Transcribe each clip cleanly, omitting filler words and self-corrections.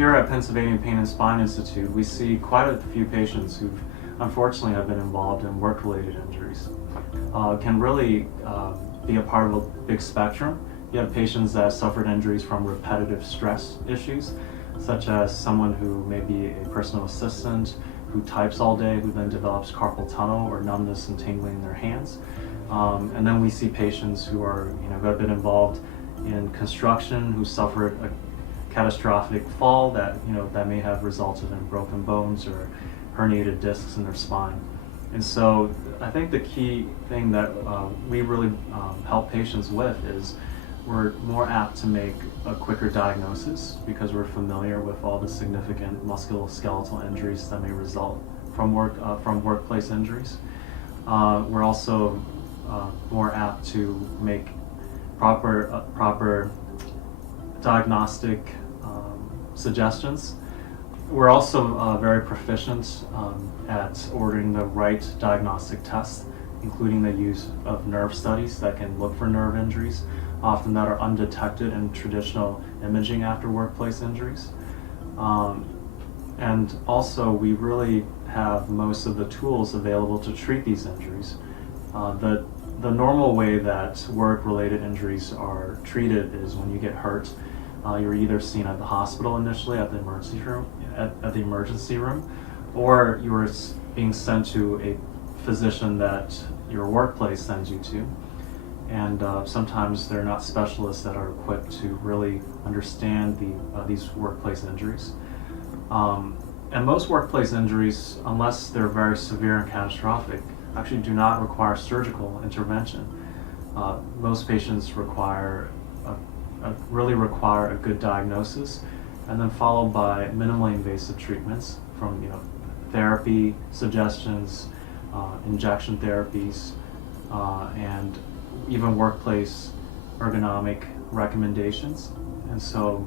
here at Pennsylvania Pain and Spine Institute, we see quite a few patients who unfortunately have been involved in work-related injuries. Can really be a part of a big spectrum. You have patients that suffered injuries from repetitive stress issues, such as someone who may be a personal assistant, who types all day, who then develops carpal tunnel or numbness and tingling in their hands. And then we see patients who are, who have been involved in construction, who suffered a catastrophic fall that, that may have resulted in broken bones or herniated discs in their spine. And so I think the key thing that we really help patients with is we're more apt to make a quicker diagnosis because we're familiar with all the significant musculoskeletal injuries that may result from workplace injuries. We're also more apt to make proper diagnostic suggestions. We're also very proficient at ordering the right diagnostic tests, including the use of nerve studies that can look for nerve injuries, often that are undetected in traditional imaging after workplace injuries. And also, we really have most of the tools available to treat these injuries. The normal way that work-related injuries are treated is when you get hurt, you're either seen at the hospital initially at the emergency room, or you're being sent to a physician that your workplace sends you to. And sometimes they're not specialists that are equipped to really understand these workplace injuries. And most workplace injuries, unless they're very severe and catastrophic, actually do not require surgical intervention. Most patients really require a good diagnosis, and then followed by minimally invasive treatments from therapy, suggestions, injection therapies, and even workplace ergonomic recommendations. And so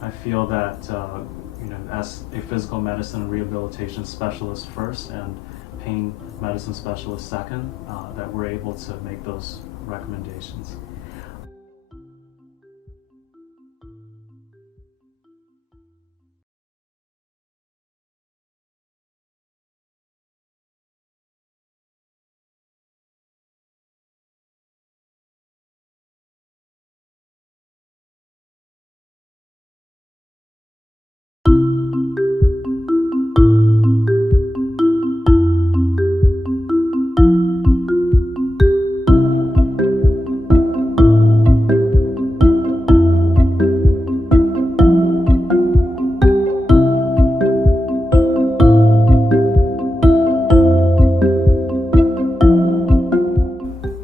I feel that as a physical medicine and rehabilitation specialist first and pain medicine specialist second, that we're able to make those recommendations.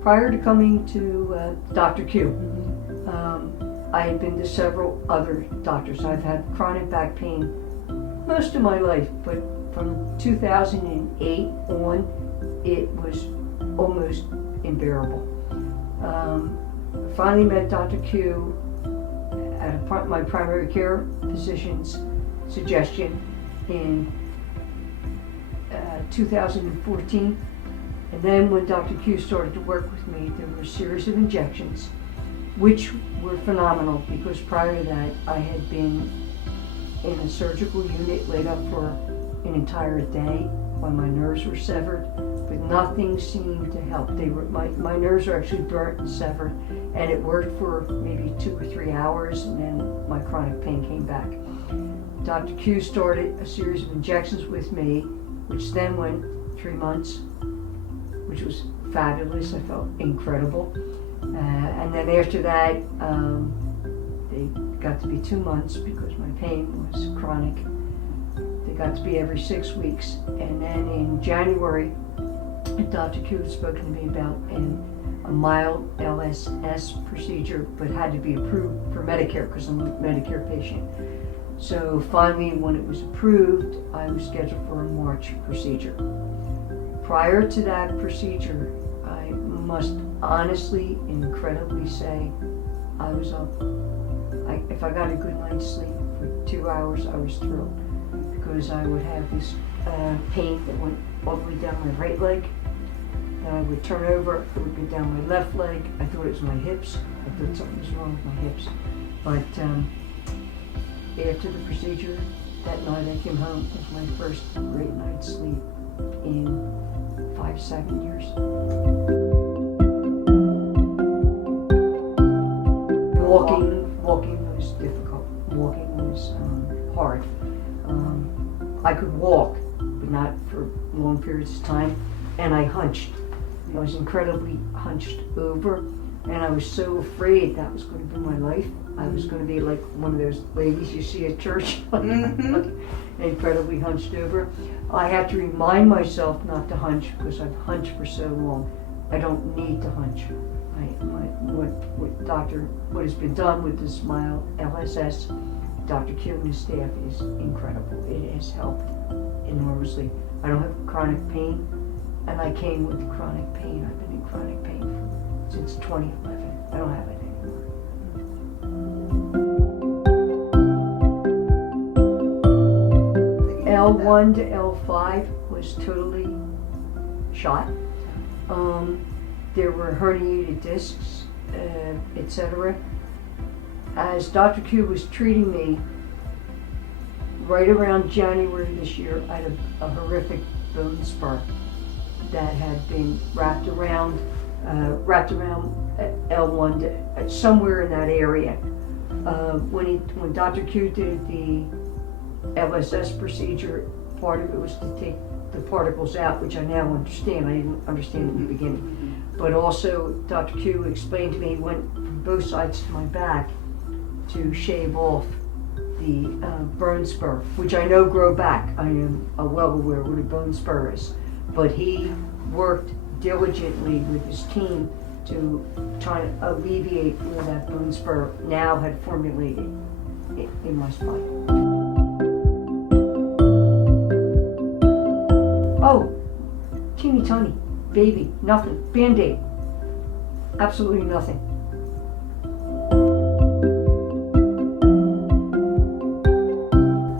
Prior to coming to Dr. Q, I had been to several other doctors. I've had chronic back pain most of my life, but from 2008 on, it was almost unbearable. Finally met Dr. Q at my primary care physician's suggestion in 2014. And then when Dr. Q started to work with me, there were a series of injections, which were phenomenal because prior to that, I had been in a surgical unit laid up for an entire day when my nerves were severed, but nothing seemed to help. My nerves were actually burnt and severed, and it worked for maybe 2 or 3 hours, and then my chronic pain came back. Dr. Q started a series of injections with me, which then went 3 months, which was fabulous. I felt incredible. And then after that, they got to be 2 months because my pain was chronic. They got to be every 6 weeks. And then in January, Dr. Q had spoken to me about a mild LSS procedure, but had to be approved for Medicare because I'm a Medicare patient. So finally, when it was approved, I was scheduled for a March procedure. Prior to that procedure, I must honestly and incredibly say I was up. If I got a good night's sleep for 2 hours, I was thrilled because I would have this pain that went all the way down my right leg. Then I would turn over, it would go down my left leg. I thought it was my hips. I thought something was wrong with my hips. But after the procedure, that night I came home. It was my first great night's sleep in 5-7 years. Walking was difficult. Walking was hard. I could walk, but not for long periods of time, and I hunched. I was incredibly hunched over, and I was so afraid that was going to be my life. I was going to be like one of those ladies you see at church, incredibly hunched over. I had to remind myself not to hunch because I've hunched for so long. I don't need to hunch. What has been done with the Smile LSS, Dr. Q and his staff is incredible. It has helped enormously. I don't have chronic pain, and I came with chronic pain. I've been in chronic pain since 2011. I don't have it anymore. L1 to L5 was totally shot. There were herniated discs, etc. As Dr. Q was treating me, right around January this year, I had a horrific bone spur that had been wrapped around L1 to somewhere in that area. When Dr. Q did the LSS procedure, part of it was to take the particles out, which I now understand. I didn't understand in the beginning. But also, Dr. Q explained to me, he went from both sides to my back to shave off the bone spur, which I know grow back. I am well aware what a bone spur is. But he worked diligently with his team to try to alleviate where that bone spur now had formulated in my spine. Oh, teeny tiny, baby, nothing, Band-Aid, absolutely nothing.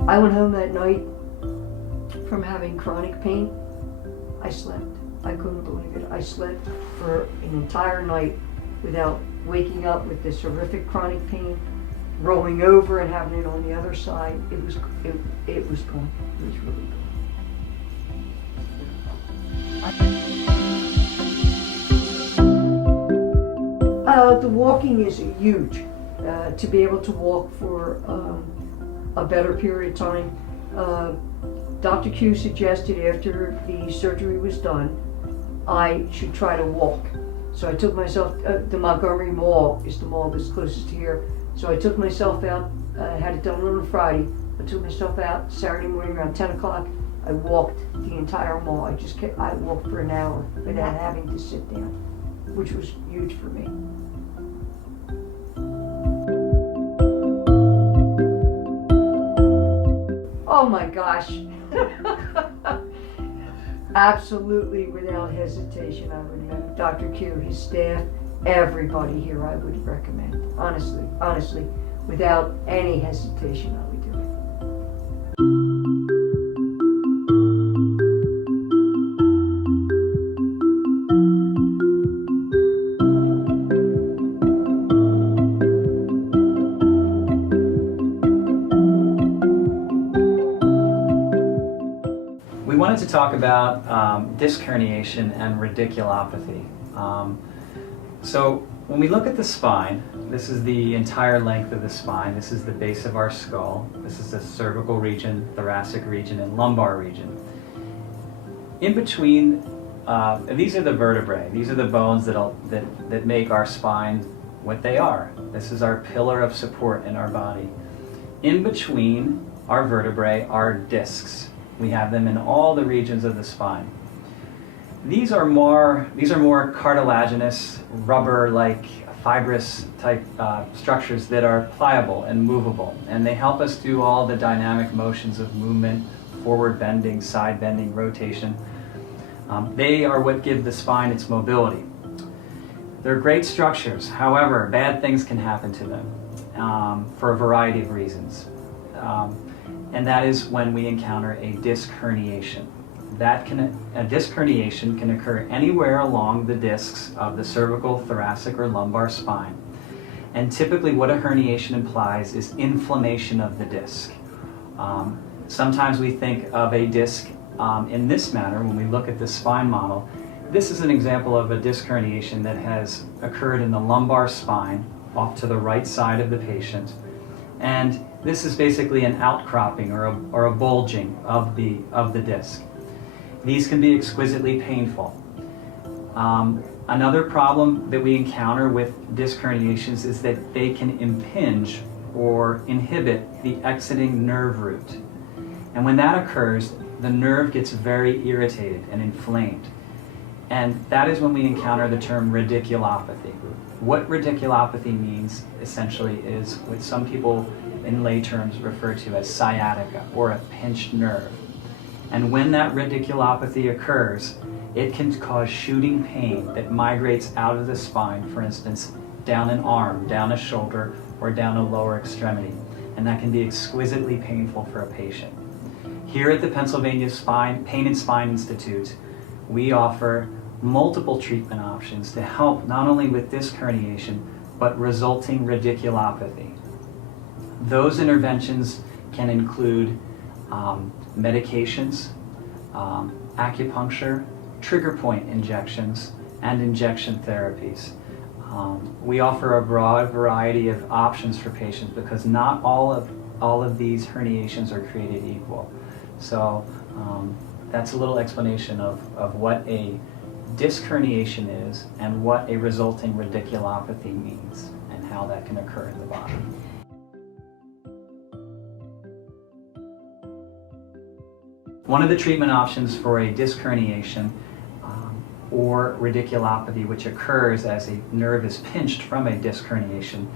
I went home that night from having chronic pain. I slept. I couldn't believe it. I slept for an entire night without waking up with this horrific chronic pain, rolling over and having it on the other side. It was gone. It was really gone. The walking is huge. To be able to walk for a better period of time. Dr. Q suggested after the surgery was done, I should try to walk. So I took myself, the Montgomery Mall is the mall that's closest to here. So I took myself out, had it done on a Friday. I took myself out Saturday morning around 10 o'clock. I walked the entire mall. I walked for an hour without having to sit down, which was huge for me. Oh my gosh. Absolutely, without hesitation, I would recommend Dr. Q, his staff, everybody here I would recommend. Honestly, without any hesitation, I would do it. We wanted to talk about disc herniation and radiculopathy. So when we look at the spine, this is the entire length of the spine. This is the base of our skull. This is the cervical region, thoracic region, and lumbar region. In between, these are the vertebrae. These are the bones that make our spine what they are. This is our pillar of support in our body. In between our vertebrae are discs. We have them in all the regions of the spine. These are more cartilaginous, rubber-like, fibrous type structures that are pliable and movable, and they help us do all the dynamic motions of movement, forward bending, side bending, rotation. They are what give the spine its mobility. They're great structures. However, bad things can happen to them for a variety of reasons. And that is when we encounter a disc herniation. A disc herniation can occur anywhere along the discs of the cervical, thoracic, or lumbar spine. And typically what a herniation implies is inflammation of the disc. Sometimes we think of a disc in this manner when we look at the spine model. This is an example of a disc herniation that has occurred in the lumbar spine off to the right side of the patient. And this is basically an outcropping or a bulging of the disc. These can be exquisitely painful. Another problem that we encounter with disc herniations is that they can impinge or inhibit the exiting nerve root. And when that occurs, the nerve gets very irritated and inflamed. And that is when we encounter the term radiculopathy. What radiculopathy means essentially is what some people in lay terms refer to as sciatica or a pinched nerve. And when that radiculopathy occurs, it can cause shooting pain that migrates out of the spine, for instance, down an arm, down a shoulder, or down a lower extremity. And that can be exquisitely painful for a patient. Here at the Pennsylvania Pain and Spine Institute, we offer multiple treatment options to help not only with disc herniation, but resulting radiculopathy. Those interventions can include medications, acupuncture, trigger point injections, and injection therapies. We offer a broad variety of options for patients because not all of these herniations are created equal. So that's a little explanation of what a disc herniation is and what a resulting radiculopathy means and how that can occur in the body. One of the treatment options for a disc herniation or radiculopathy, which occurs as a nerve is pinched from a disc herniation,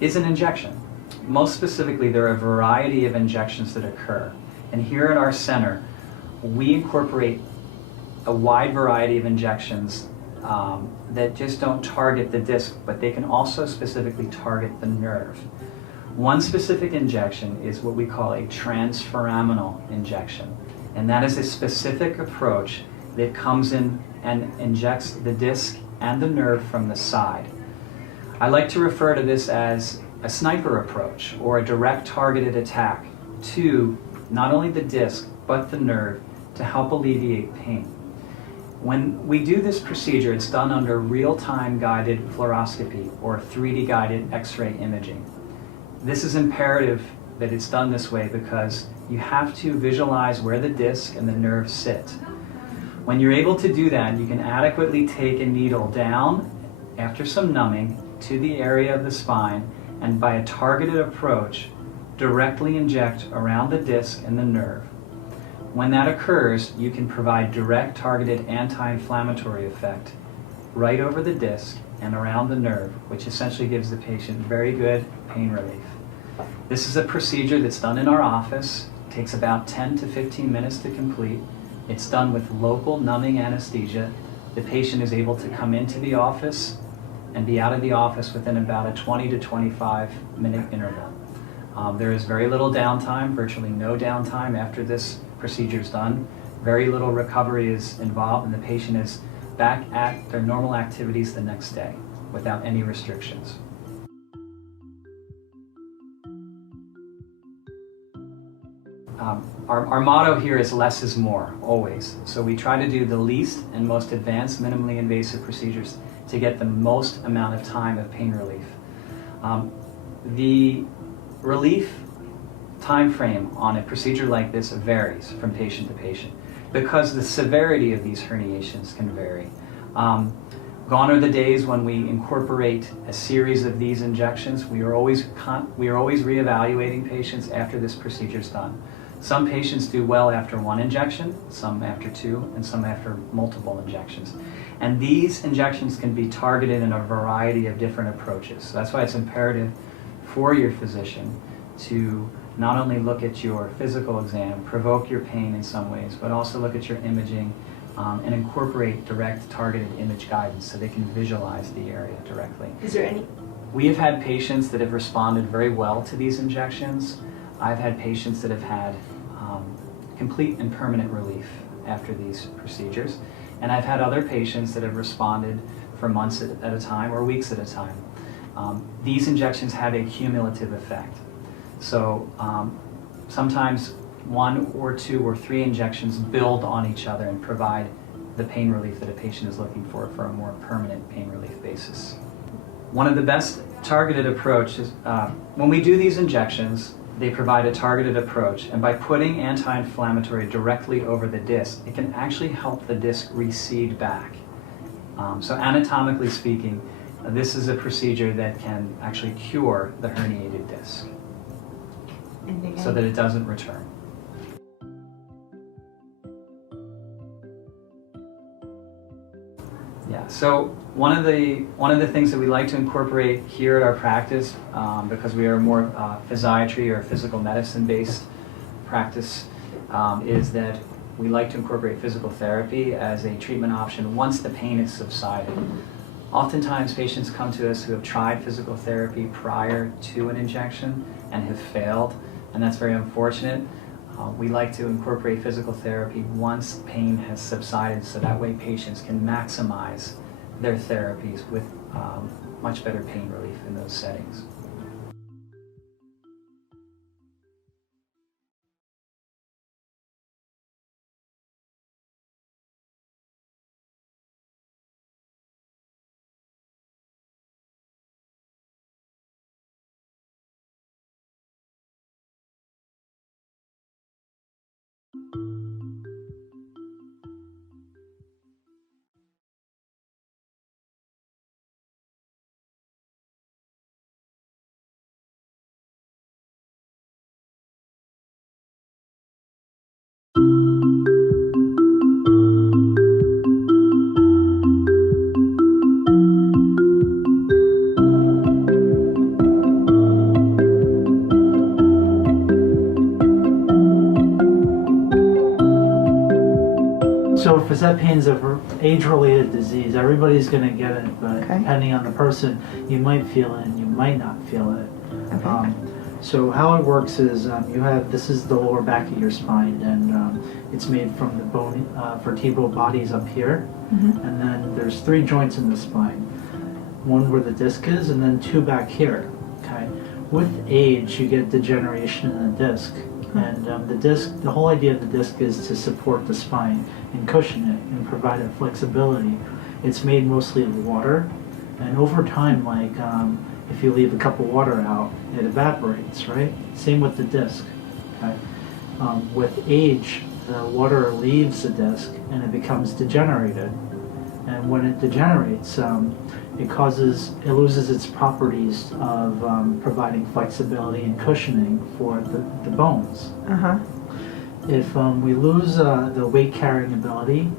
is an injection. Most specifically, there are a variety of injections that occur. And here at our center, we incorporate a wide variety of injections that just don't target the disc, but they can also specifically target the nerve. One specific injection is what we call a transforaminal injection. And that is a specific approach that comes in and injects the disc and the nerve from the side. I like to refer to this as a sniper approach or a direct targeted attack to not only the disc but the nerve to help alleviate pain. When we do this procedure, it's done under real-time guided fluoroscopy or 3D guided X-ray imaging. This is imperative that it's done this way because you have to visualize where the disc and the nerve sit. When you're able to do that, you can adequately take a needle down after some numbing to the area of the spine and by a targeted approach, directly inject around the disc and the nerve. When that occurs, you can provide direct targeted anti-inflammatory effect right over the disc and around the nerve, which essentially gives the patient very good pain relief. This is a procedure that's done in our office. It takes about 10 to 15 minutes to complete. It's done with local numbing anesthesia. The patient is able to come into the office and be out of the office within about a 20 to 25 minute interval. There is very little downtime, virtually no downtime after this procedure is done. Very little recovery is involved and the patient is back at their normal activities the next day without any restrictions. Our motto here is less is more, always. So we try to do the least and most advanced minimally invasive procedures to get the most amount of time of pain relief. The relief time frame on a procedure like this varies from patient to patient because the severity of these herniations can vary. Gone are the days when we incorporate a series of these injections. We are always reevaluating patients after this procedure is done. Some patients do well after one injection, some after two, and some after multiple injections. And these injections can be targeted in a variety of different approaches. So that's why it's imperative for your physician to not only look at your physical exam, provoke your pain in some ways, but also look at your imaging and incorporate direct targeted image guidance so they can visualize the area directly. Is there any? We have had patients that have responded very well to these injections. I've had patients that have had complete and permanent relief after these procedures. And I've had other patients that have responded for months at a time or weeks at a time. These injections have a cumulative effect. So sometimes 1 or 2 or 3 injections build on each other and provide the pain relief that a patient is looking for a more permanent pain relief basis. One of the best targeted approaches, when we do these injections, they provide a targeted approach, and by putting anti-inflammatory directly over the disc, it can actually help the disc recede back. So anatomically speaking, this is a procedure that can actually cure the herniated disc so that it doesn't return. Yeah, so one of the things that we like to incorporate here at our practice, because we are more physiatry or physical medicine based practice, is that we like to incorporate physical therapy as a treatment option once the pain has subsided. Oftentimes patients come to us who have tried physical therapy prior to an injection and have failed, and that's very unfortunate. We like to incorporate physical therapy once pain has subsided, so that way patients can maximize their therapies with much better pain relief in those settings. So facet pain is an age-related disease. Everybody's going to get it, but Okay. depending on the person, you might feel it and you might not feel it. Okay. So how it works is this is the lower back of your spine, and it's made from the bone, vertebral bodies up here, and then there's 3 joints in the spine. One where the disc is, and then 2 back here. Okay. With age, you get degeneration in the disc. And the whole idea of the disc is to support the spine and cushion it and provide it flexibility. It's made mostly of water, and over time, like if you leave a cup of water out, it evaporates, right? Same with the disc. Okay? With age, the water leaves the disc and it becomes degenerated. And when it degenerates, it loses its properties of providing flexibility and cushioning for the bones. Uh-huh. If we lose the weight carrying ability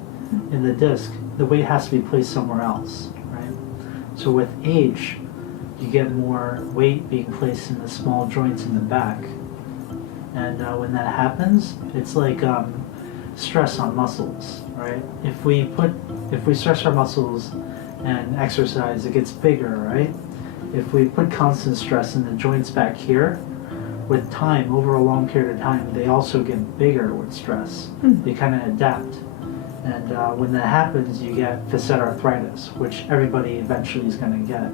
in the disc, the weight has to be placed somewhere else, right? So with age, you get more weight being placed in the small joints in the back. And when that happens, it's like stress on muscles, right? If we stress our muscles and exercise, it gets bigger, right? If we put constant stress in the joints back here, with time, over a long period of time, they also get bigger with stress. They kind of adapt. And when that happens, you get facet arthritis, which everybody eventually is going to get,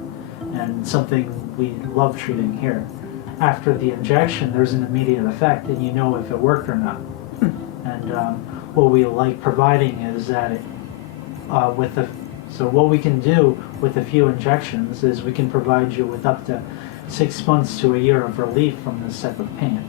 and something we love treating here. After the injection, there's an immediate effect, and you know if it worked or not. And what we like providing is that so what we can do with a few injections is we can provide you with up to 6 months to a year of relief from this type of pain.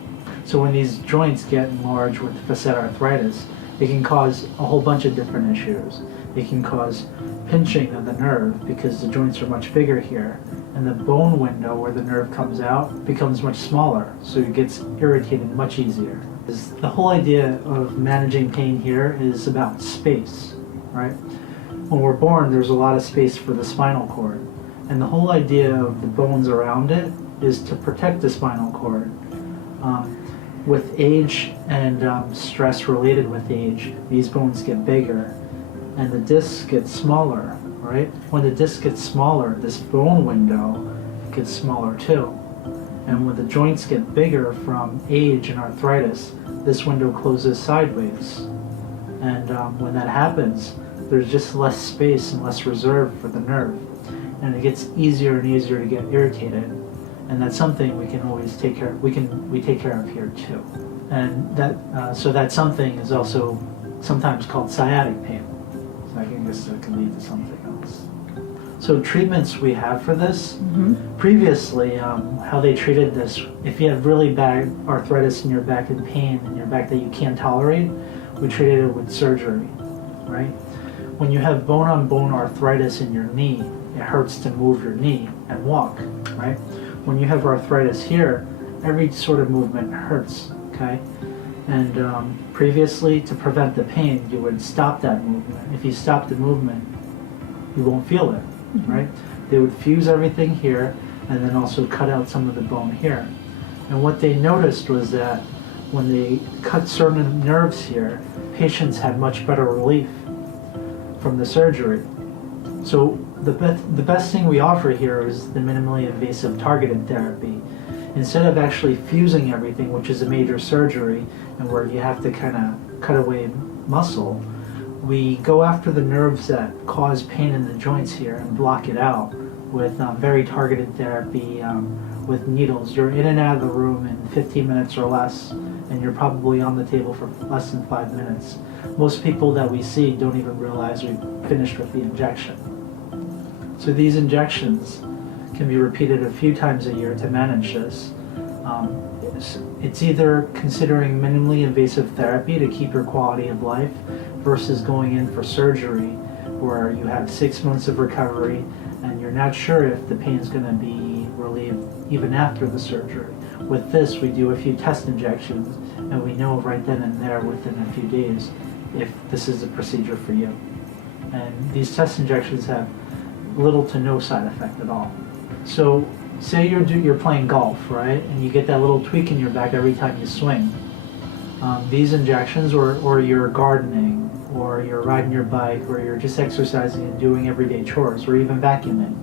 So when these joints get enlarged with facet arthritis, it can cause a whole bunch of different issues. It can cause pinching of the nerve because the joints are much bigger here, and the bone window where the nerve comes out becomes much smaller, so it gets irritated much easier. The whole idea of managing pain here is about space, right? When we're born, there's a lot of space for the spinal cord, and the whole idea of the bones around it is to protect the spinal cord. With age and stress related with age, these bones get bigger and the discs get smaller, right? When the disc gets smaller, this bone window gets smaller too. And when the joints get bigger from age and arthritis, this window closes sideways. And when that happens, there's just less space and less reserve for the nerve. and it gets easier and easier to get irritated. And that's something we can always take care. We take care of here too. And that something is also sometimes called sciatic pain. So I guess it can lead to something else. So treatments we have for this, previously, how they treated this, if you have really bad arthritis in your back and pain in your back that you can't tolerate, we treated it with surgery, right? When you have bone-on-bone arthritis in your knee, it hurts to move your knee and walk, right? When you have arthritis here, every sort of movement hurts, okay? And previously, to prevent the pain, you would stop that movement. If you stop the movement, you won't feel it, right? They would fuse everything here and then also cut out some of the bone here. And what they noticed was that when they cut certain nerves here, patients had much better relief from the surgery. So the best thing we offer here is the minimally invasive targeted therapy. Instead of actually fusing everything, which is a major surgery and where you have to kind of cut away muscle, we go after the nerves that cause pain in the joints here and block it out with very targeted therapy with needles. You're in and out of the room in 15 minutes or less, and you're probably on the table for less than 5 minutes. Most people that we see don't even realize we've finished with the injection. So these injections can be repeated a few times a year to manage this. It's either considering minimally invasive therapy to keep your quality of life versus going in for surgery where you have 6 months of recovery and you're not sure if the pain is going to be relieved even after the surgery. With this, we do a few test injections and we know right then and there within a few days if this is a procedure for you. And these test injections have little to no side effect at all. So say you're playing golf, right? And you get that little tweak in your back every time you swing. These injections, or you're gardening, or you're riding your bike, or you're just exercising and doing everyday chores, or even vacuuming.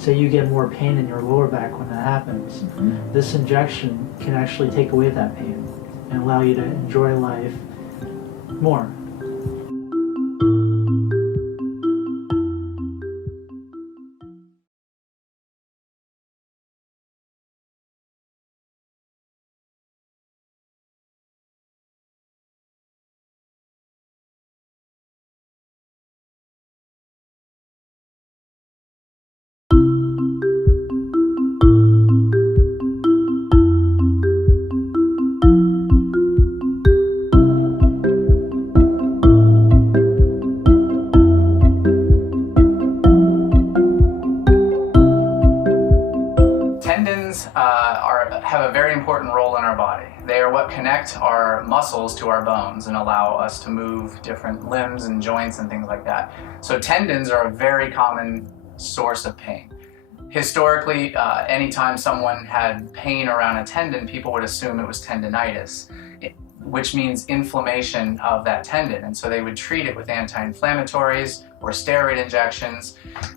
Say you get more pain in your lower back when that happens. This injection can actually take away that pain and allow you to enjoy life more. Tendons have a very important role in our body. They are what connect our muscles to our bones and allow us to move different limbs and joints and things like that. So tendons are a very common source of pain. Historically, anytime someone had pain around a tendon, people would assume it was tendinitis, which means inflammation of that tendon. And so they would treat it with anti-inflammatories or steroid injections,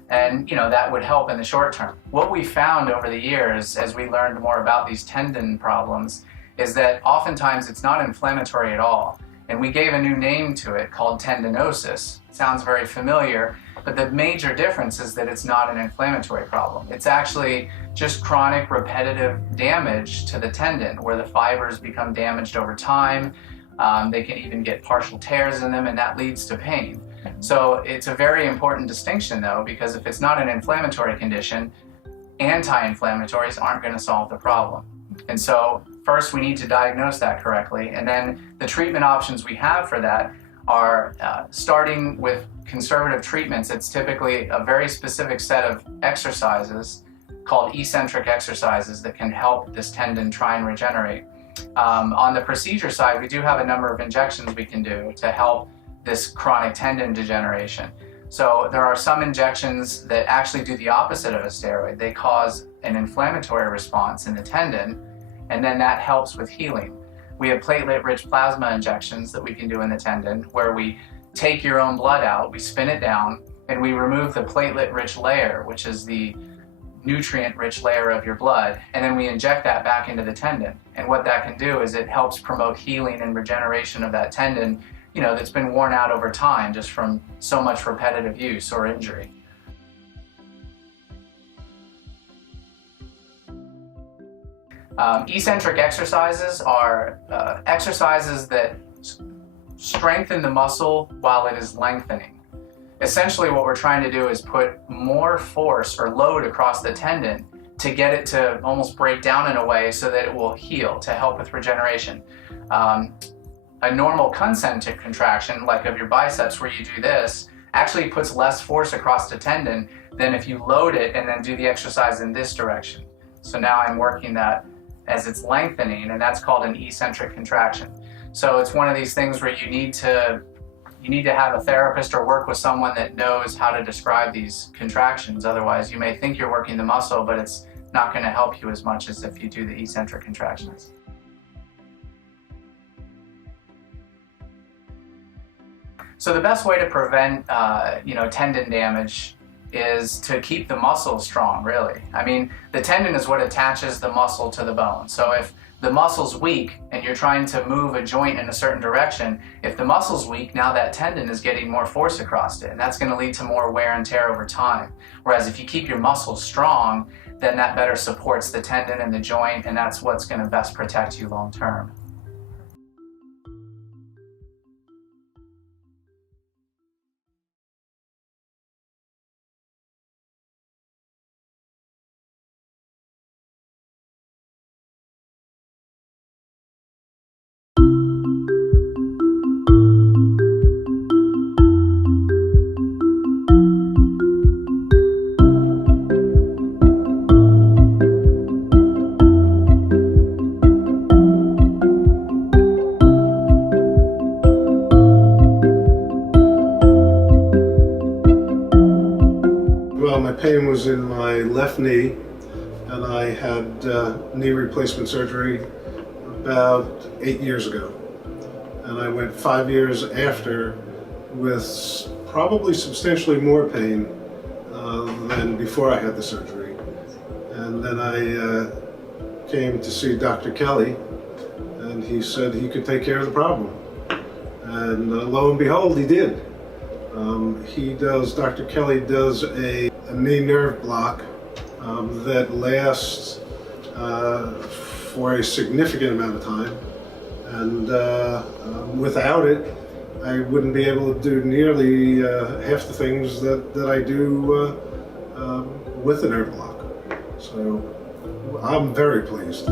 and that would help in the short term. What we found over the years, as we learned more about these tendon problems, is that oftentimes it's not inflammatory at all. And we gave a new name to it called tendinosis. It sounds very familiar, but the major difference is that it's not an inflammatory problem. It's actually just chronic repetitive damage to the tendon where the fibers become damaged over time. They can even get partial tears in them, and that leads to pain. So it's a very important distinction though, because if it's not an inflammatory condition, anti-inflammatories aren't going to solve the problem. And so first we need to diagnose that correctly, and then the treatment options we have for that are starting with conservative treatments. It's typically a very specific set of exercises called eccentric exercises that can help this tendon try and regenerate. On the procedure side, we do have a number of injections we can do to help this chronic tendon degeneration. So there are some injections that actually do the opposite of a steroid. They cause an inflammatory response in the tendon, and then that helps with healing. We have platelet-rich plasma injections that we can do in the tendon, where we take your own blood out, we spin it down, and we remove the platelet-rich layer, which is the nutrient-rich layer of your blood, and then we inject that back into the tendon. And what that can do is it helps promote healing and regeneration of that tendon, that's been worn out over time just from so much repetitive use or injury. Eccentric exercises are exercises that strengthen the muscle while it is lengthening. Essentially what we're trying to do is put more force or load across the tendon to get it to almost break down in a way so that it will heal, to help with regeneration. A normal concentric contraction, like of your biceps where you do this, actually puts less force across the tendon than if you load it and then do the exercise in this direction. So now I'm working that as it's lengthening, and that's called an eccentric contraction. So it's one of these things where you need to have a therapist or work with someone that knows how to describe these contractions. Otherwise, you may think you're working the muscle, but it's not going to help you as much as if you do the eccentric contractions. So the best way to prevent tendon damage is to keep the muscle strong, really. I mean, the tendon is what attaches the muscle to the bone. So if the muscle's weak and you're trying to move a joint in a certain direction, if the muscle's weak, now that tendon is getting more force across it, and that's going to lead to more wear and tear over time. Whereas if you keep your muscles strong, then that better supports the tendon and the joint, and that's what's going to best protect you long term. Well, my pain was in my left knee, and I had knee replacement surgery about 8 years ago. And I went 5 years after with probably substantially more pain than before I had the surgery. And then I came to see Dr. Kelly, and he said he could take care of the problem. And lo and behold, he did. Dr. Kelly does a knee nerve block that lasts for a significant amount of time. And without it, I wouldn't be able to do nearly half the things that I do with a nerve block. So I'm very pleased.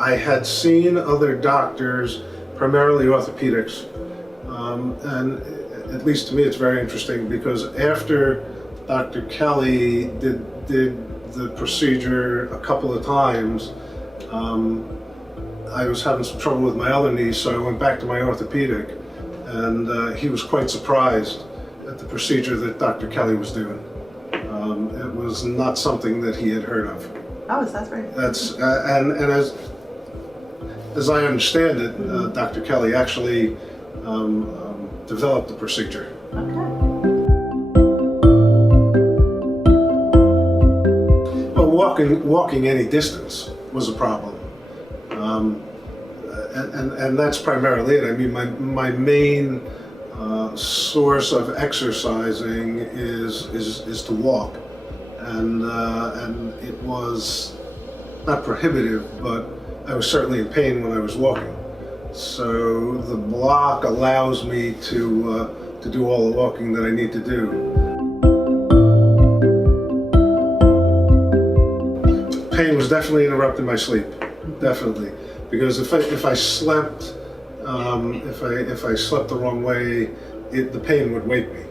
I had seen other doctors, primarily orthopedics, and at least to me it's very interesting because after Dr. Kelly did the procedure a couple of times, I was having some trouble with my other knee, so I went back to my orthopedic, and he was quite surprised at the procedure that Dr. Kelly was doing. It was not something that he had heard of. Oh, that's right. That's and as I understand it, Dr. Kelly actually developed the procedure. Okay. But walking any distance was a problem, and that's primarily it. I mean, my main source of exercising is to walk, and it was not prohibitive, but I was certainly in pain when I was walking. So the block allows me to do all the walking that I need to do. Pain was definitely interrupting my sleep, definitely, because if I slept if I slept the wrong way, the pain would wake me,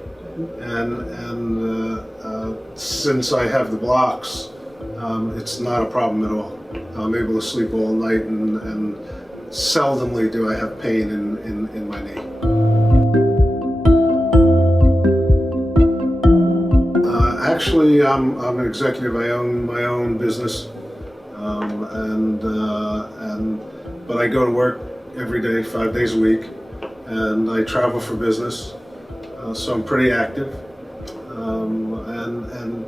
and since I have the blocks, it's not a problem at all. I'm able to sleep all night, and seldomly do I have pain in my knee. Actually, I'm an executive. I own my own business, but I go to work every day, 5 days a week, and I travel for business. So I'm pretty active, and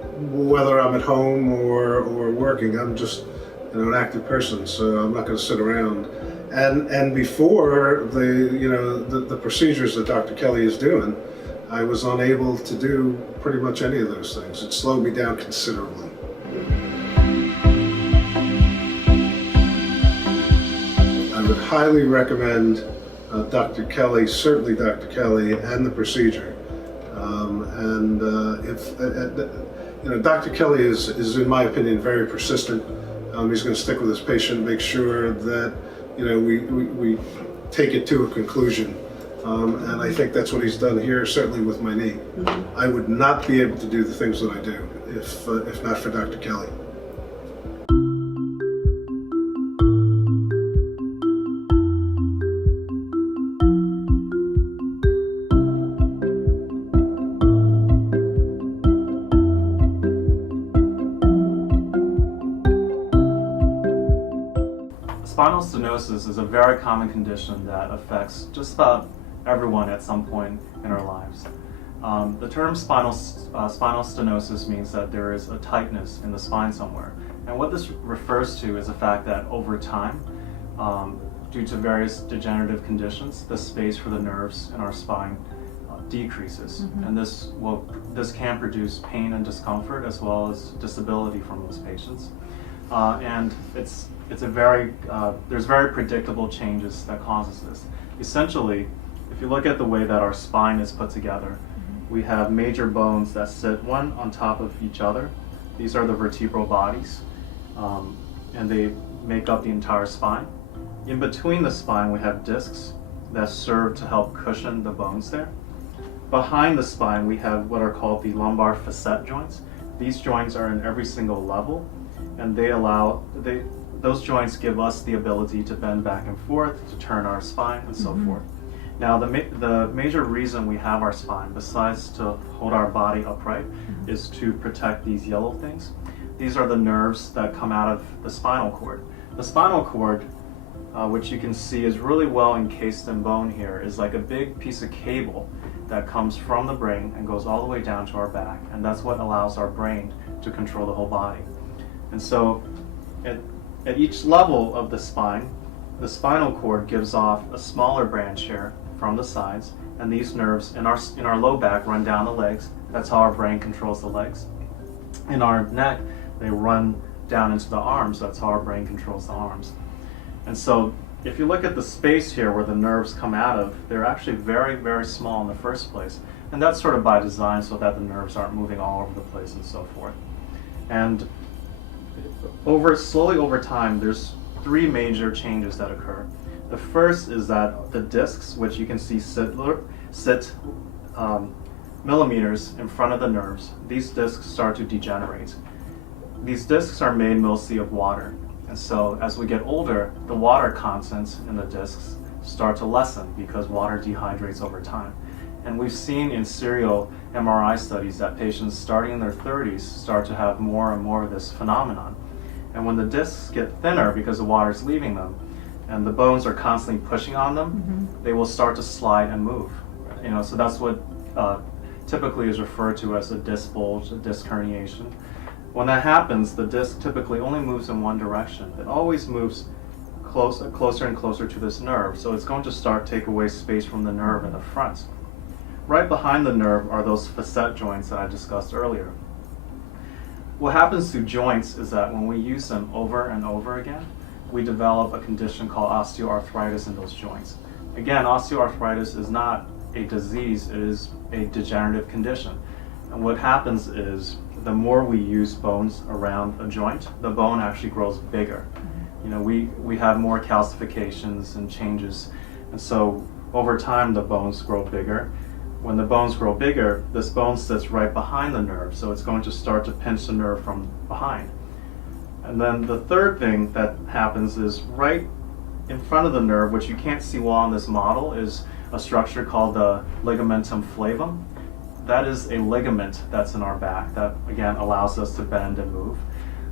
whether I'm at home or working, I'm just an active person. So I'm not going to sit around. And before the procedures that Dr. Kelly is doing, I was unable to do pretty much any of those things. It slowed me down considerably. I would highly recommend Dr. Kelly, certainly Dr. Kelly, and the procedure. Dr. Kelly is, in my opinion, very persistent. He's going to stick with his patient, make sure that we take it to a conclusion. And I think that's what he's done here, certainly with my knee. I would not be able to do the things that I do if not for Dr. Kelly. Spinal stenosis is a very common condition that affects just about everyone at some point in our lives. The term spinal stenosis means that there is a tightness in the spine somewhere. And what this refers to is the fact that over time, due to various degenerative conditions, the space for the nerves in our spine decreases. And this can produce pain and discomfort as well as disability for most patients. And there's very predictable changes that causes this. Essentially, if you look at the way that our spine is put together, we have major bones that sit one on top of each other. These are the vertebral bodies, and they make up the entire spine. In between the spine, we have discs that serve to help cushion the bones there. Behind the spine, we have what are called the lumbar facet joints. These joints are in every single level, and those joints give us the ability to bend back and forth, to turn our spine, and so forth. Now, the major reason we have our spine, besides to hold our body upright, is to protect these yellow things. These are the nerves that come out of the spinal cord. The spinal cord, which you can see is really well encased in bone here, is like a big piece of cable that comes from the brain and goes all the way down to our back. And that's what allows our brain to control the whole body. And so, at each level of the spinal cord gives off a smaller branch here from the sides, and these nerves in our low back run down the legs. That's how our brain controls the legs. In our neck, they run down into the arms. That's how our brain controls the arms. And so, if you look at the space here where the nerves come out of, they're actually very, very small in the first place. And that's sort of by design so that the nerves aren't moving all over the place and so forth. And slowly over time, there's three major changes that occur. The first is that the discs, which you can see sit millimeters in front of the nerves, these discs start to degenerate. These discs are made mostly of water, and so as we get older, the water content in the discs start to lessen because water dehydrates over time. And we've seen in serial MRI studies that patients starting in their 30s start to have more and more of this phenomenon. And when the discs get thinner because the water is leaving them, and the bones are constantly pushing on them, they will start to slide and move. So that's what typically is referred to as a disc bulge, a disc herniation. When that happens, the disc typically only moves in one direction. It always moves closer and closer to this nerve, so it's going to start to take away space from the nerve in the front. Right behind the nerve are those facet joints that I discussed earlier. What happens to joints is that when we use them over and over again, we develop a condition called osteoarthritis in those joints. Again, osteoarthritis is not a disease, it is a degenerative condition. And what happens is the more we use bones around a joint, the bone actually grows bigger. We have more calcifications and changes, and so over time the bones grow bigger. When the bones grow bigger, this bone sits right behind the nerve, so it's going to start to pinch the nerve from behind. And then the third thing that happens is right in front of the nerve, which you can't see well on this model, is a structure called the ligamentum flavum. That is a ligament that's in our back that, again, allows us to bend and move.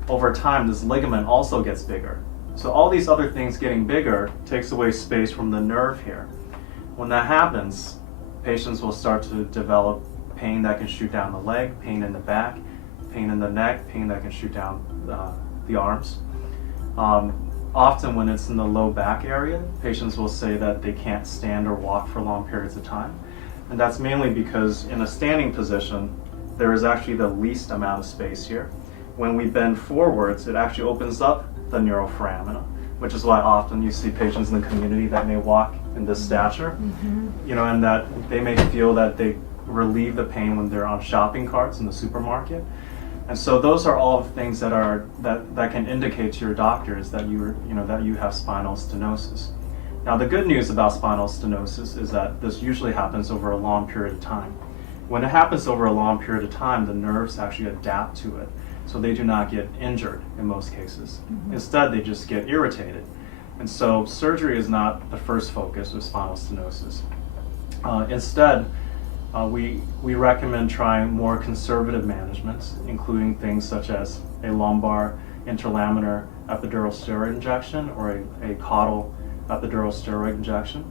Over time, this ligament also gets bigger. So all these other things getting bigger takes away space from the nerve here. When that happens, patients will start to develop pain that can shoot down the leg, pain in the back, pain in the neck, pain that can shoot down the arms. Often when it's in the low back area, patients will say that they can't stand or walk for long periods of time. And that's mainly because in a standing position, there is actually the least amount of space here. When we bend forwards, it actually opens up the neuroforamina, which is why often you see patients in the community that may walk in this stature, and that they may feel that they relieve the pain when they're on shopping carts in the supermarket. And so those are all things that can indicate to your doctors that that you have spinal stenosis. Now, the good news about spinal stenosis is that this usually happens over a long period of time. When it happens over a long period of time, the nerves actually adapt to it, so they do not get injured in most cases. Instead, they just get irritated. And so surgery is not the first focus with spinal stenosis. Instead, we recommend trying more conservative managements, including things such as a lumbar interlaminar epidural steroid injection or a caudal epidural steroid injection.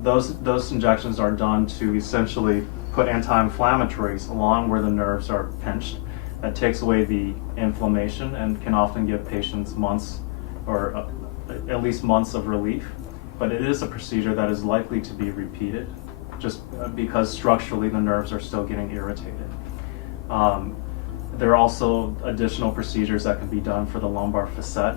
Those injections are done to essentially put anti-inflammatories along where the nerves are pinched. That takes away the inflammation and can often give patients months or at least months of relief. But it is a procedure that is likely to be repeated just because structurally the nerves are still getting irritated. There are also additional procedures that can be done for the lumbar facet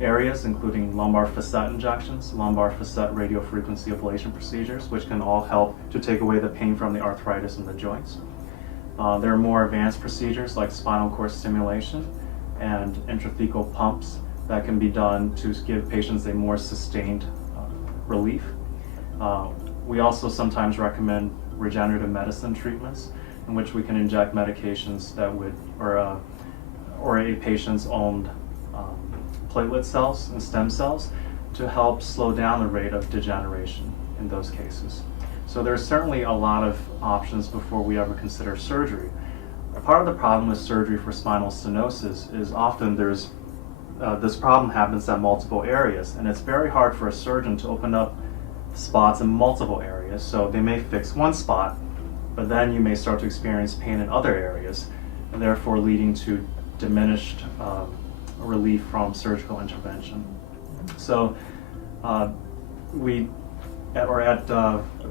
areas, including lumbar facet injections, lumbar facet radiofrequency ablation procedures, which can all help to take away the pain from the arthritis in the joints. There are more advanced procedures like spinal cord stimulation and intrathecal pumps that can be done to give patients a more sustained relief. We also sometimes recommend regenerative medicine treatments in which we can inject medications that would, or a patient's own platelet cells and stem cells to help slow down the rate of degeneration in those cases. So there's certainly a lot of options before we ever consider surgery. Part of the problem with surgery for spinal stenosis is often this problem happens at multiple areas, and it's very hard for a surgeon to open up spots in multiple areas. So they may fix one spot, but then you may start to experience pain in other areas, and therefore leading to diminished relief from surgical intervention. So at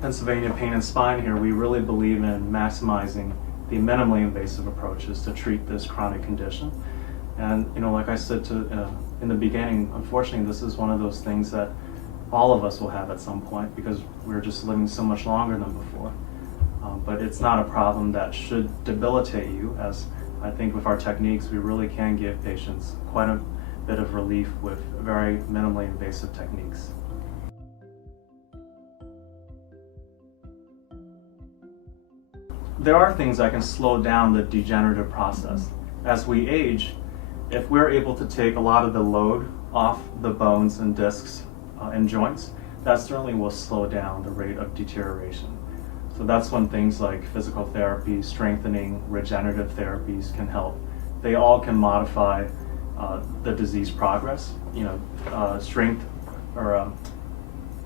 Pennsylvania Pain and Spine here, we really believe in maximizing the minimally invasive approaches to treat this chronic condition. And like I said in the beginning, unfortunately, this is one of those things that all of us will have at some point because we're just living so much longer than before. But it's not a problem that should debilitate you, as I think with our techniques, we really can give patients quite a bit of relief with very minimally invasive techniques. There are things that can slow down the degenerative process. As we age, if we're able to take a lot of the load off the bones and discs and joints, that certainly will slow down the rate of deterioration. So that's when things like physical therapy, strengthening, regenerative therapies can help. They all can modify the disease progress. Strength or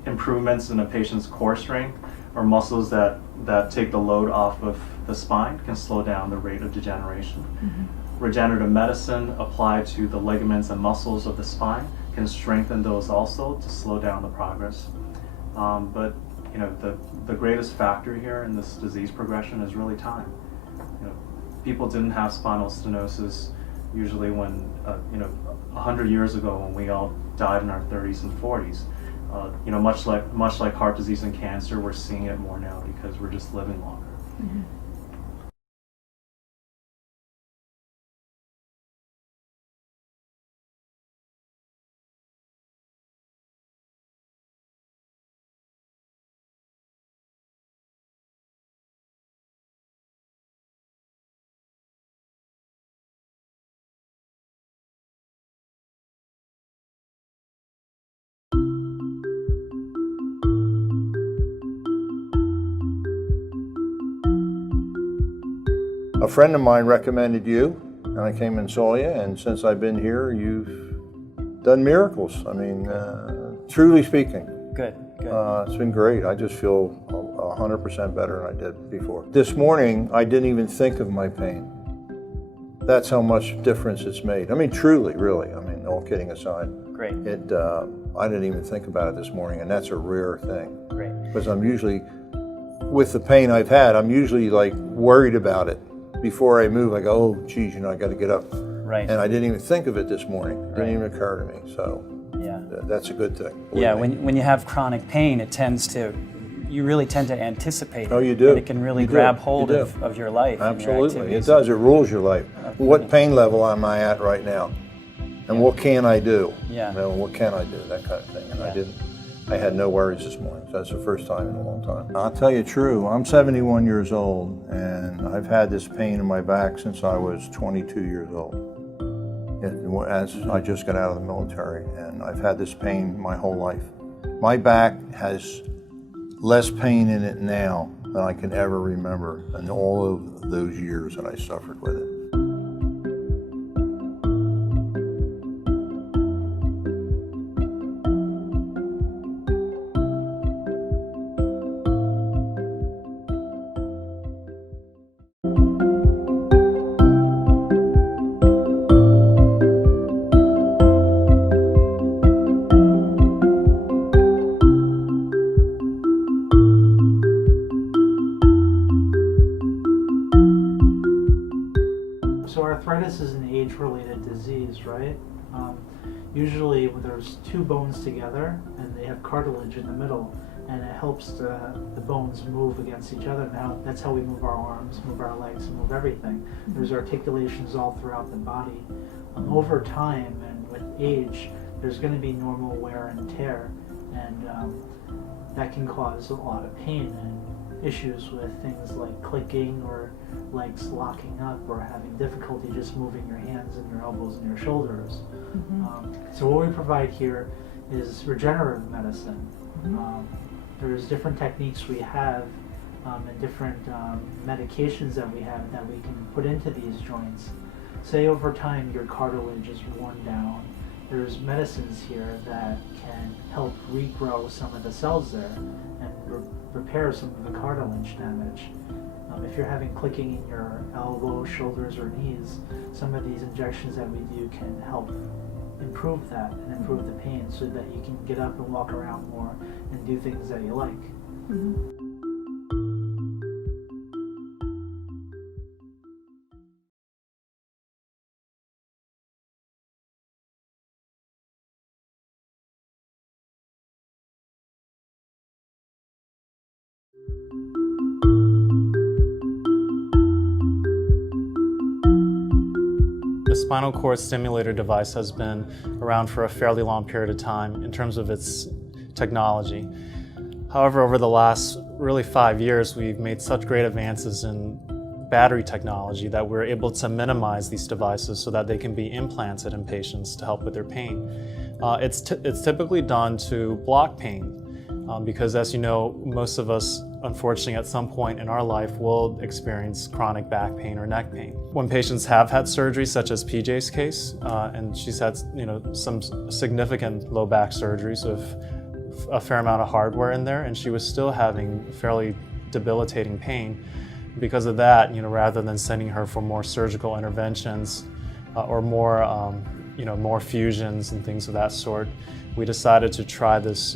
improvements in a patient's core strength or muscles that take the load off of the spine can slow down the rate of degeneration. Regenerative medicine applied to the ligaments and muscles of the spine can strengthen those also to slow down the progress. But the greatest factor here in this disease progression is really time. People didn't have spinal stenosis usually when 100 years ago when we all died in our 30s and 40s. Much like heart disease and cancer, we're seeing it more now because we're just living longer. A friend of mine recommended you, and I came and saw you, and since I've been here, you've done miracles. I mean, truly speaking. Good. It's been great. I just feel 100% better than I did before. This morning, I didn't even think of my pain. That's how much difference it's made. I mean, truly, really. I mean, all kidding aside. Great. I didn't even think about it this morning, and that's a rare thing. Great. Because I'm usually with the pain I've had, I'm usually like worried about it. Before I move, I go, oh, geez, I got to get up. Right. And I didn't even think of it this morning. It didn't Right. even occur to me. So Yeah. that's a good thing. Yeah, when you have chronic pain, you really tend to anticipate it. Oh, you do. And it can really You do. grab hold You do. of your life. and your Absolutely, it activities. does. It rules your life. What pain level am I at right now? And what can I do? Yeah. You know, what can I do? That kind of thing. And Yeah. I had no worries this morning. So that's the first time in a long time. I'll tell you true, I'm 71 years old and I've had this pain in my back since I was 22 years old. As I just got out of the military, and I've had this pain my whole life. My back has less pain in it now than I can ever remember in all of those years that I suffered with it. So arthritis is an age-related disease, right? Usually there's two bones together and they have cartilage in the middle, and it helps the bones move against each other. Now that's how we move our arms, move our legs, move everything. There's articulations all throughout the body. Over time and with age, there's going to be normal wear and tear, and that can cause a lot of pain and issues with things like clicking or legs locking up or having difficulty just moving your hands and your elbows and your shoulders. So what we provide here is regenerative medicine. There's different techniques we have and different medications that we have that we can put into these joints. Say over time your cartilage is worn down, there's medicines here that can help regrow some of the cells there and repair some of the cartilage damage. If you're having clicking in your elbows, shoulders, or knees, some of these injections that we do can help improve that and improve the pain so that you can get up and walk around more and do things that you like. The spinal cord stimulator device has been around for a fairly long period of time in terms of its technology. However, over the last really 5 years, we've made such great advances in battery technology that we're able to minimize these devices so that they can be implanted in patients to help with their pain. It's typically done to block pain because, as you know, most of us, unfortunately, at some point in our life will experience chronic back pain or neck pain. When patients have had surgery, such as PJ's case, and she's had some significant low back surgeries with a fair amount of hardware in there, and she was still having fairly debilitating pain. Because of that, rather than sending her for more surgical interventions or more fusions and things of that sort, we decided to try this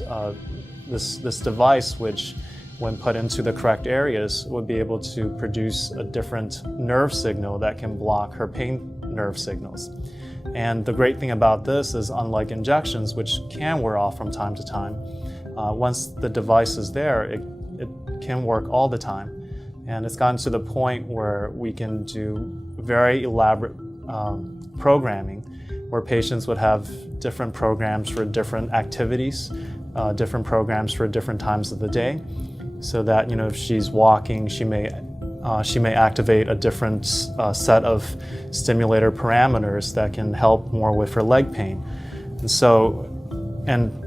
device, which, when put into the correct areas, would be able to produce a different nerve signal that can block her pain nerve signals. And the great thing about this is, unlike injections, which can wear off from time to time, once the device is there, it can work all the time. And it's gotten to the point where we can do very elaborate programming, where patients would have different programs for different activities, different programs for different times of the day, so that if she's walking, she may activate a different set of stimulator parameters that can help more with her leg pain. And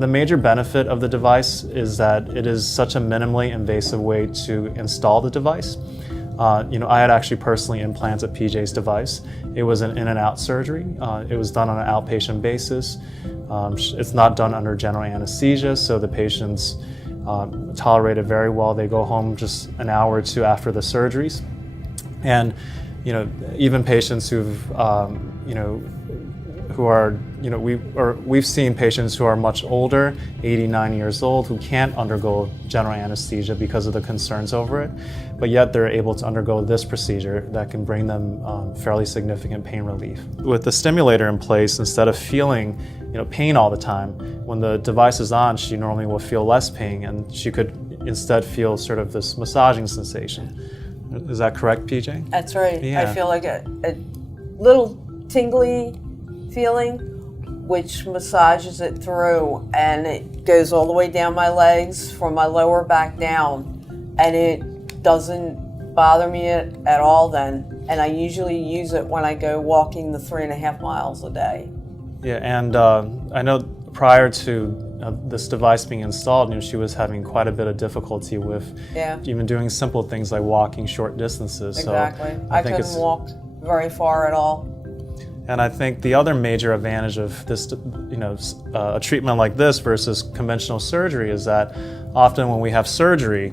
the major benefit of the device is that it is such a minimally invasive way to install the device. I had actually personally implanted PJ's device. It was an in and out surgery. It was done on an outpatient basis. It's not done under general anesthesia, so the patients tolerate it very well. They go home just an hour or two after the surgeries. And even patients who are, we've seen patients who are much older, 89 years old, who can't undergo general anesthesia because of the concerns over it, but yet they're able to undergo this procedure that can bring them fairly significant pain relief. With the stimulator in place, instead of feeling pain all the time, when the device is on, she normally will feel less pain, and she could instead feel sort of this massaging sensation. Is that correct, PJ? That's right. Yeah. I feel like a little tingly feeling, which massages it through, and it goes all the way down my legs from my lower back down, and it doesn't bother me at all then. And I usually use it when I go walking the 3.5 miles a day. Yeah, and I know prior to this device being installed, she was having quite a bit of difficulty with even doing simple things like walking short distances. Exactly. So I couldn't walk very far at all. And I think the other major advantage of this, a treatment like this versus conventional surgery is that often when we have surgery,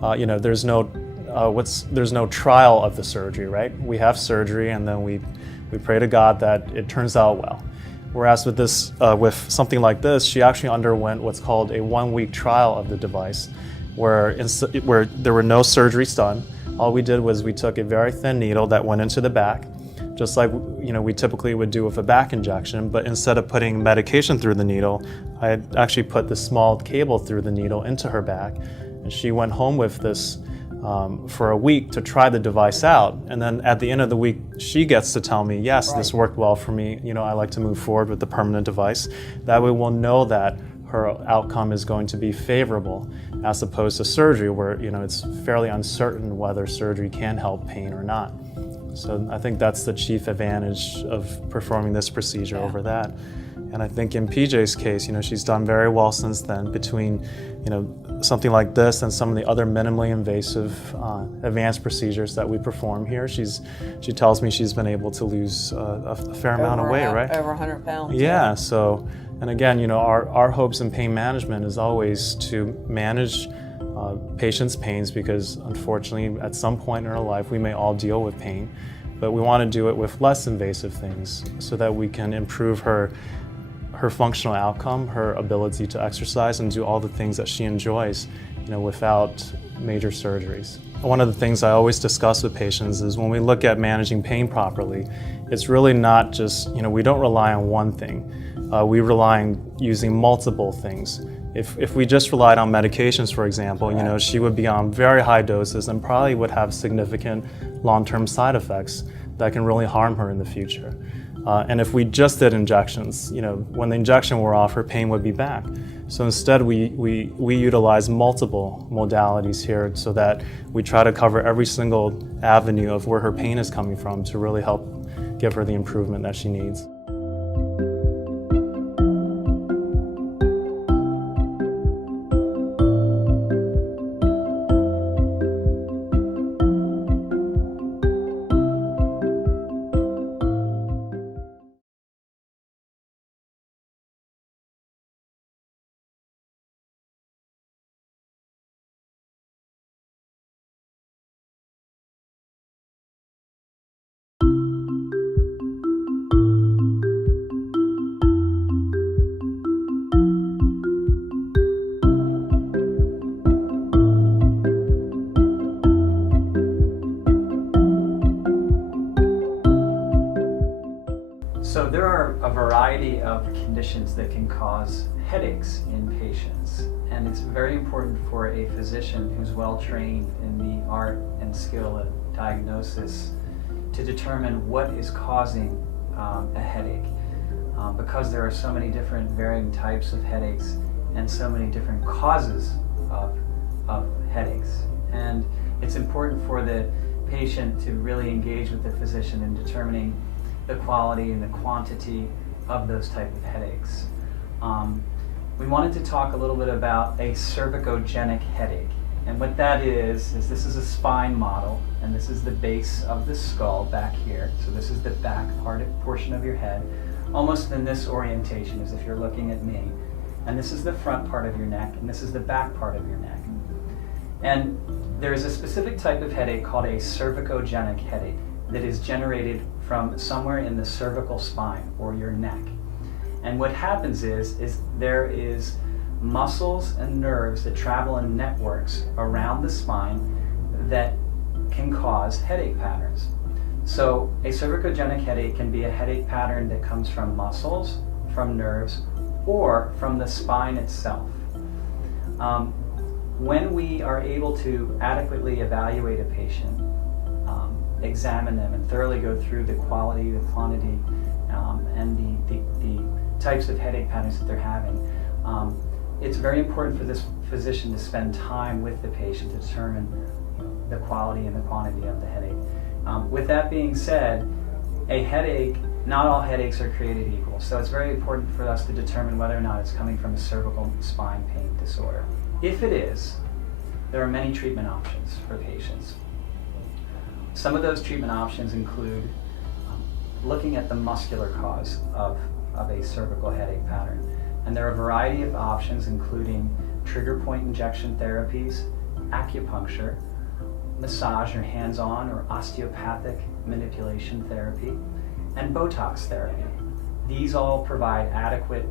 there's no trial of the surgery, right? We have surgery and then we pray to God that it turns out well. Whereas with this, with something like this, she actually underwent what's called a 1-week trial of the device, where there were no surgeries done. All we did was we took a very thin needle that went into the back, just like we typically would do with a back injection, but instead of putting medication through the needle, I had actually put the small cable through the needle into her back, and she went home with this for a week to try the device out, and then at the end of the week she gets to tell me, yes, this worked well for me, I like to move forward with the permanent device. That way we'll know that her outcome is going to be favorable, as opposed to surgery where it's fairly uncertain whether surgery can help pain or not. So I think that's the chief advantage of performing this procedure over that. And I think in PJ's case, she's done very well since then. Between, something like this and some of the other minimally invasive advanced procedures that we perform here, she tells me she's been able to lose a fair amount of weight, right? Over 100 pounds. Yeah. So, and again, our hopes in pain management is always to manage patients' pains, because unfortunately at some point in our life we may all deal with pain, but we want to do it with less invasive things so that we can improve her functional outcome, her ability to exercise and do all the things that she enjoys, without major surgeries. One of the things I always discuss with patients is when we look at managing pain properly, it's really not just, we don't rely on one thing. We rely on using multiple things. If we just relied on medications, for example, she would be on very high doses and probably would have significant long-term side effects that can really harm her in the future. And if we just did injections, when the injection wore off, her pain would be back. So instead, we utilize multiple modalities here so that we try to cover every single avenue of where her pain is coming from to really help give her the improvement that she needs. So there are a variety of conditions that can cause headaches in patients, and it's very important for a physician who's well trained in the art and skill of diagnosis to determine what is causing a headache, because there are so many different varying types of headaches and so many different causes of headaches. And it's important for the patient to really engage with the physician in determining the quality and the quantity of those type of headaches. We wanted to talk a little bit about a cervicogenic headache. And what that is this is a spine model, and this is the base of the skull back here. So this is the back portion of your head, almost in this orientation as if you're looking at me. And this is the front part of your neck, and this is the back part of your neck. And there is a specific type of headache called a cervicogenic headache that is generated from somewhere in the cervical spine or your neck. And what happens is there is muscles and nerves that travel in networks around the spine that can cause headache patterns. So a cervicogenic headache can be a headache pattern that comes from muscles, from nerves, or from the spine itself. When we are able to adequately evaluate a patient, examine them and thoroughly go through the quality, the quantity, and the types of headache patterns that they're having, it's very important for this physician to spend time with the patient to determine the quality and the quantity of the headache. With that being said, a headache, not all headaches are created equal, so it's very important for us to determine whether or not it's coming from a cervical spine pain disorder. If it is, there are many treatment options for patients. Some of those treatment options include looking at the muscular cause of a cervical headache pattern. And there are a variety of options, including trigger point injection therapies, acupuncture, massage or hands-on or osteopathic manipulation therapy, and Botox therapy. These all provide adequate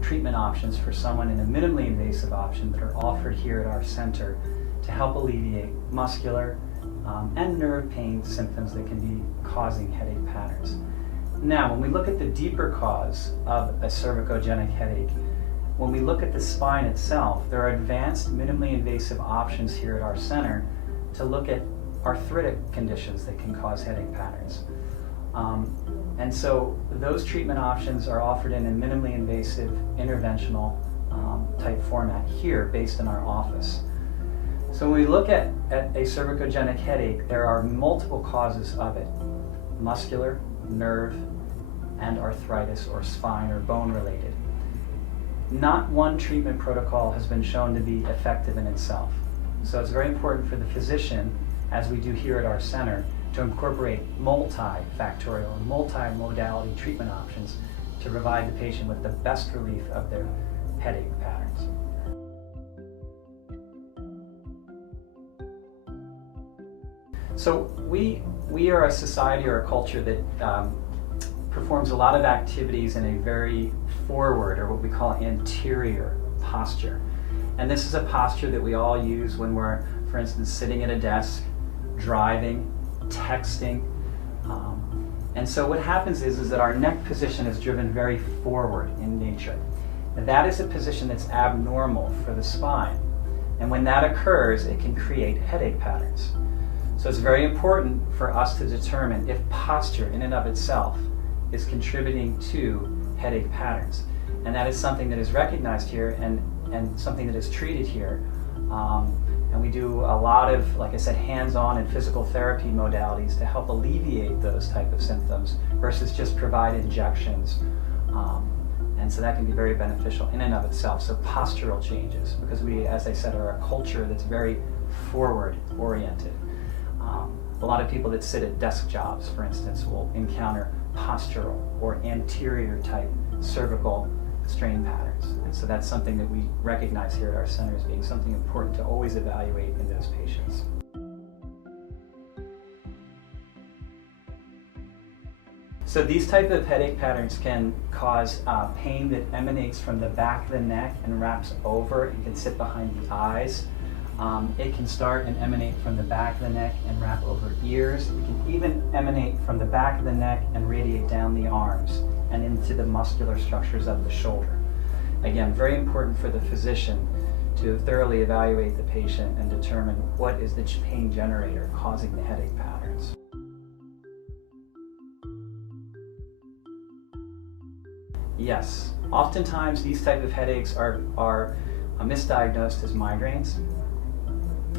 treatment options for someone in a minimally invasive option that are offered here at our center to help alleviate muscular and nerve pain symptoms that can be causing headache patterns. Now, when we look at the deeper cause of a cervicogenic headache, when we look at the spine itself, there are advanced minimally invasive options here at our center to look at arthritic conditions that can cause headache patterns. And so those treatment options are offered in a minimally invasive interventional type format here based in our office. So when we look at a cervicogenic headache, there are multiple causes of it: muscular, nerve, and arthritis or spine or bone related. Not one treatment protocol has been shown to be effective in itself. So it's very important for the physician, as we do here at our center, to incorporate multifactorial or multi-modality treatment options to provide the patient with the best relief of their headache patterns. So we are a society or a culture that performs a lot of activities in a very forward, or what we call anterior posture. And this is a posture that we all use when we're, for instance, sitting at a desk, driving, texting. And so what happens is that our neck position is driven very forward in nature. And that is a position that's abnormal for the spine. And when that occurs, it can create headache patterns. So it's very important for us to determine if posture in and of itself is contributing to headache patterns. And that is something that is recognized here and something that is treated here. And we do a lot of, like I said, hands-on and physical therapy modalities to help alleviate those type of symptoms versus just provide injections. And so that can be very beneficial in and of itself. So postural changes, because we, as I said, are a culture that's very forward-oriented. A lot of people that sit at desk jobs, for instance, will encounter postural or anterior type cervical strain patterns. And so that's something that we recognize here at our center as being something important to always evaluate in those patients. So these type of headache patterns can cause pain that emanates from the back of the neck and wraps over and can sit behind the eyes. It can start and emanate from the back of the neck and wrap over ears. It can even emanate from the back of the neck and radiate down the arms and into the muscular structures of the shoulder. Again, very important for the physician to thoroughly evaluate the patient and determine what is the pain generator causing the headache patterns. Yes, oftentimes these type of headaches are misdiagnosed as migraines,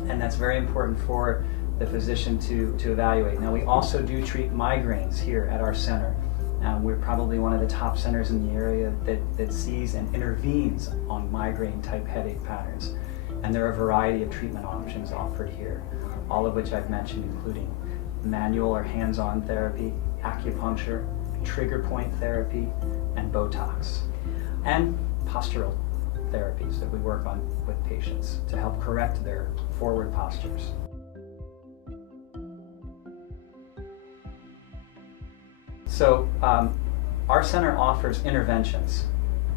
and that's very important for the physician to evaluate. Now, we also do treat migraines here at our center. We're probably one of the top centers in the area that sees and intervenes on migraine type headache patterns. And there are a variety of treatment options offered here, all of which I've mentioned, including manual or hands-on therapy, acupuncture, trigger point therapy, and Botox, and postural therapies that we work on with patients to help correct their forward postures. So our center offers interventions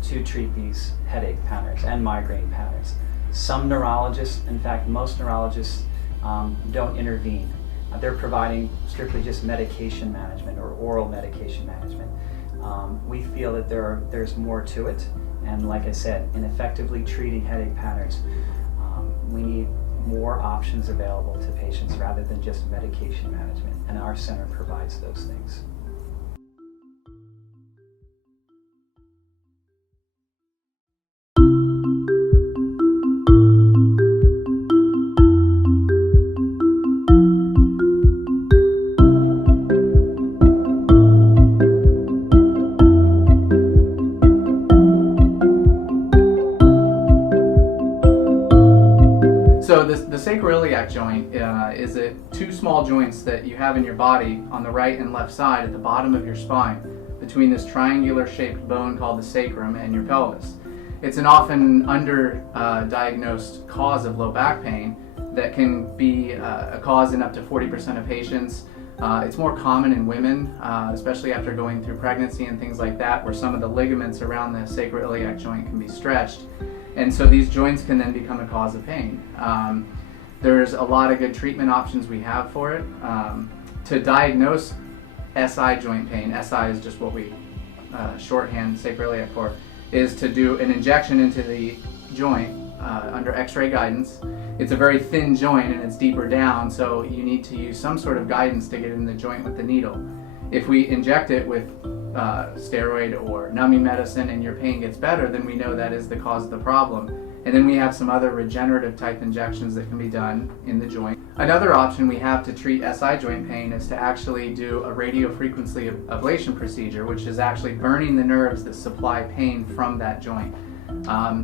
to treat these headache patterns and migraine patterns. Some neurologists, in fact most neurologists, don't intervene. They're providing strictly just medication management or oral medication management. We feel that there's more to it, and like I said, in effectively treating headache patterns, we need more options available to patients rather than just medication management, and our center provides those things. So the sacroiliac joint is two small joints that you have in your body on the right and left side at the bottom of your spine, between this triangular shaped bone called the sacrum and your pelvis. It's an often underdiagnosed cause of low back pain that can be a cause in up to 40% of patients. It's more common in women, especially after going through pregnancy and things like that, where some of the ligaments around the sacroiliac joint can be stretched. And so these joints can then become a cause of pain. There's a lot of good treatment options we have for it. To diagnose SI joint pain, SI is just what we shorthand sacroiliac for, is to do an injection into the joint under x-ray guidance. It's a very thin joint and it's deeper down, so you need to use some sort of guidance to get in the joint with the needle. If we inject it with steroid or numbing medicine and your pain gets better, then we know that is the cause of the problem. And then we have some other regenerative type injections that can be done in the joint. Another option we have to treat SI joint pain is to actually do a radiofrequency ablation procedure, which is actually burning the nerves that supply pain from that joint.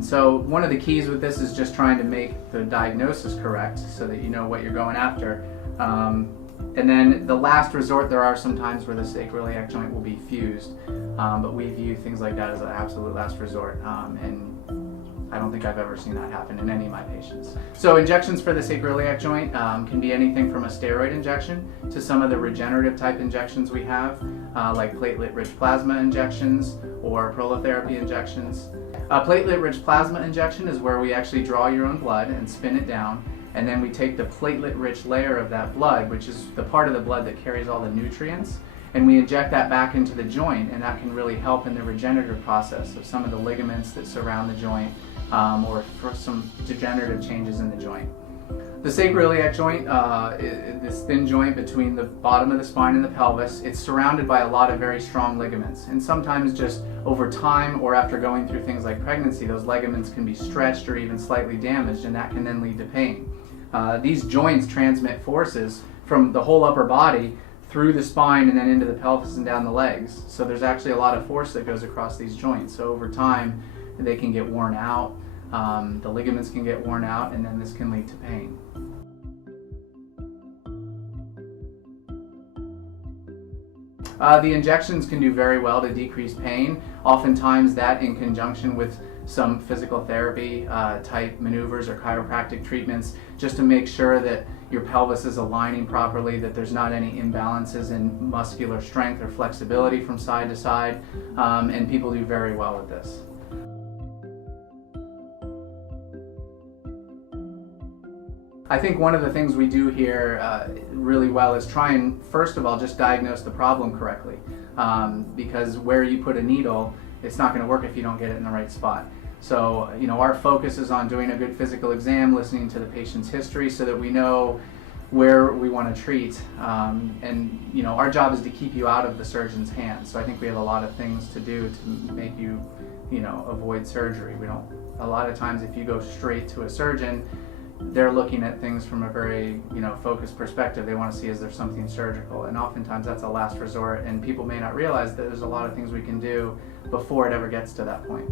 So one of the keys with this is just trying to make the diagnosis correct so that you know what you're going after. And then the last resort, there are some times where the sacroiliac joint will be fused, but we view things like that as an absolute last resort, and I don't think I've ever seen that happen in any of my patients. So injections for the sacroiliac joint can be anything from a steroid injection to some of the regenerative type injections we have, like platelet-rich plasma injections or prolotherapy injections. A platelet-rich plasma injection is where we actually draw your own blood and spin it down, and then we take the platelet-rich layer of that blood, which is the part of the blood that carries all the nutrients, and we inject that back into the joint, and that can really help in the regenerative process of some of the ligaments that surround the joint, or for some degenerative changes in the joint. The sacroiliac joint, this thin joint between the bottom of the spine and the pelvis, it's surrounded by a lot of very strong ligaments. And sometimes just over time or after going through things like pregnancy, those ligaments can be stretched or even slightly damaged, and that can then lead to pain. These joints transmit forces from the whole upper body through the spine and then into the pelvis and down the legs. So there's actually a lot of force that goes across these joints. So over time, they can get worn out, the ligaments can get worn out, and then this can lead to pain. The injections can do very well to decrease pain. Oftentimes that in conjunction with some physical therapy type maneuvers or chiropractic treatments, just to make sure that your pelvis is aligning properly, that there's not any imbalances in muscular strength or flexibility from side to side, and people do very well with this. I think one of the things we do here really well is try and, first of all, just diagnose the problem correctly. Because where you put a needle, it's not going to work if you don't get it in the right spot. So, our focus is on doing a good physical exam, listening to the patient's history so that we know where we want to treat. And, our job is to keep you out of the surgeon's hands. So I think we have a lot of things to do to make you, avoid surgery. A lot of times if you go straight to a surgeon, they're looking at things from a very, focused perspective. They want to see, is there something surgical? And oftentimes that's a last resort, and people may not realize that there's a lot of things we can do before it ever gets to that point.